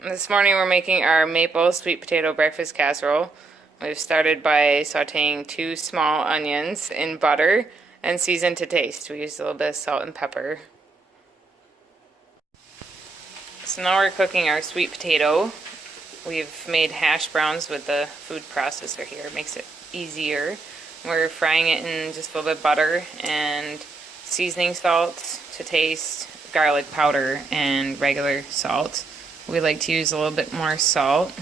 This morning we're making our maple sweet potato breakfast casserole. We've started by sauteing 2 small onions in butter and seasoned to taste. We used a little bit of salt and pepper. So now we're cooking our sweet potato. We've made hash browns with the food processor here. It makes it easier. We're frying it in just a little bit of butter and seasoning salt to taste, garlic powder, and regular salt. We like to use a little bit more salt.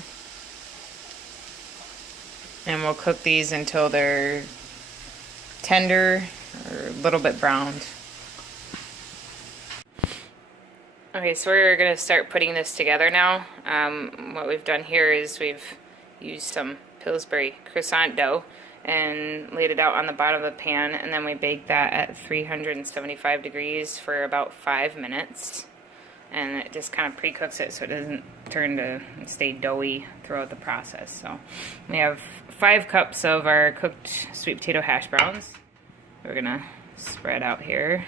And we'll cook these until they're tender or a little bit browned. Okay, so we're going to start putting this together now. What we've done here is we've used some Pillsbury croissant dough and laid it out on the bottom of the pan, and then we baked that at 375 degrees for about 5 minutes. And it just kind of pre-cooks it so it doesn't turn to stay doughy throughout the process. So we have 5 cups of our cooked sweet potato hash browns. We're gonna spread out here.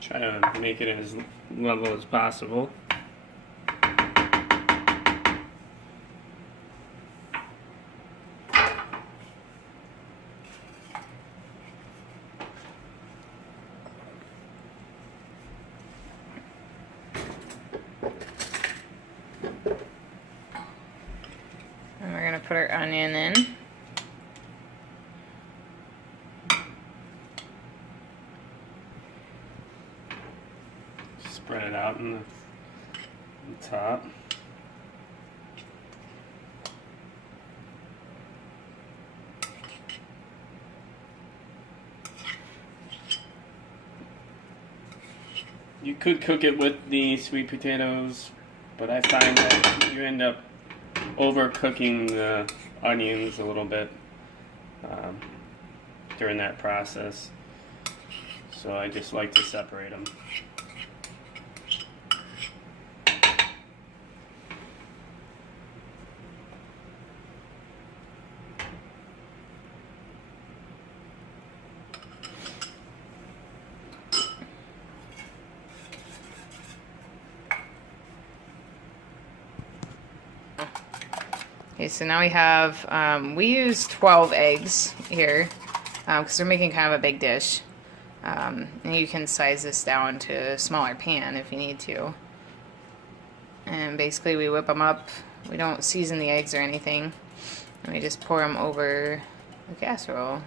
Try to make it as level as possible. And we're gonna put our onion in. Spread it out in the top. You could cook it with the sweet potatoes, but I find that you end up overcooking the onions a little bit during that process. So I just like to separate them. Okay, so now we have, we use 12 eggs here, because we're making kind of a big dish. And you can size this down to a smaller pan if you need to. And basically we whip them up. We don't season the eggs or anything. And we just pour them over the casserole.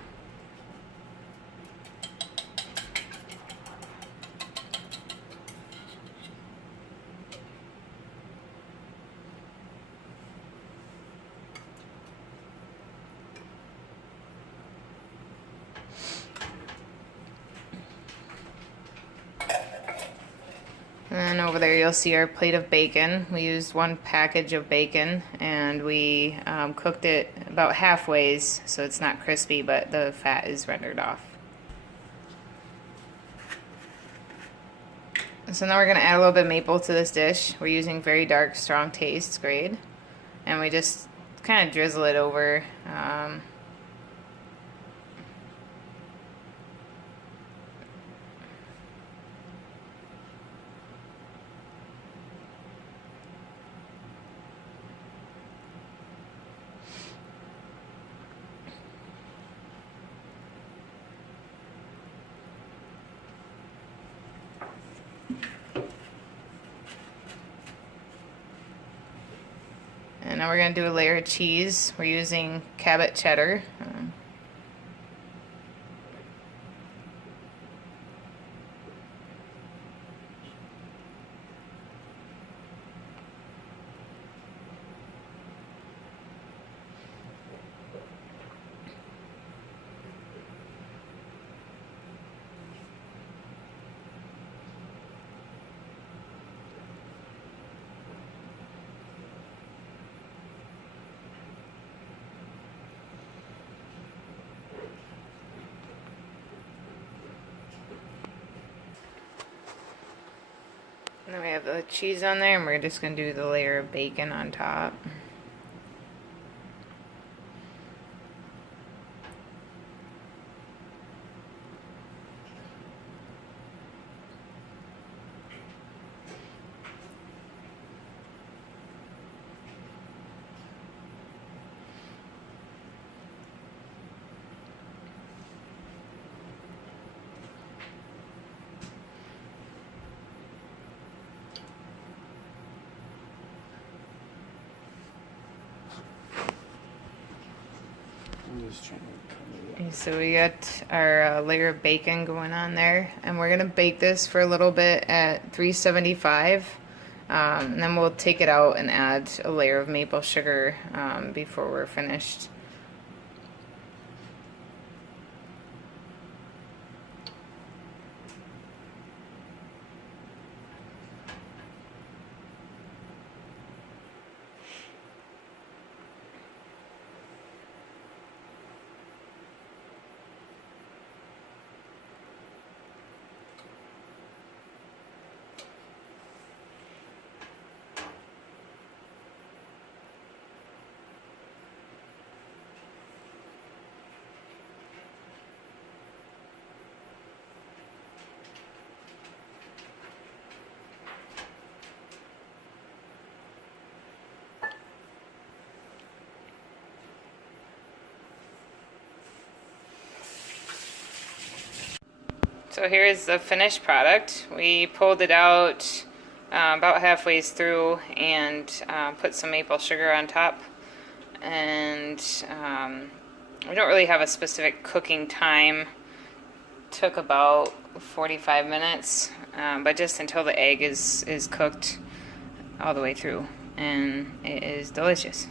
And over there you'll see our plate of bacon. We used 1 package of bacon and we cooked it about halfway so it's not crispy but the fat is rendered off. So now we're going to add a little bit of maple to this dish. We're using very dark strong taste grade and we just kind of drizzle it over. And now we're going to do a layer of cheese. We're using Cabot cheddar. And then we have the cheese on there, and we're just going to do the layer of bacon on top. I'm just trying to cover Okay, so we got our layer of bacon going on there, and we're gonna bake this for a little bit at 375, and then we'll take it out and add a layer of maple sugar before we're finished. So here's the finished product. We pulled it out about halfway through and put some maple sugar on top. And we don't really have a specific cooking time. Took about 45 minutes, but just until the egg is cooked all the way through, and it is delicious.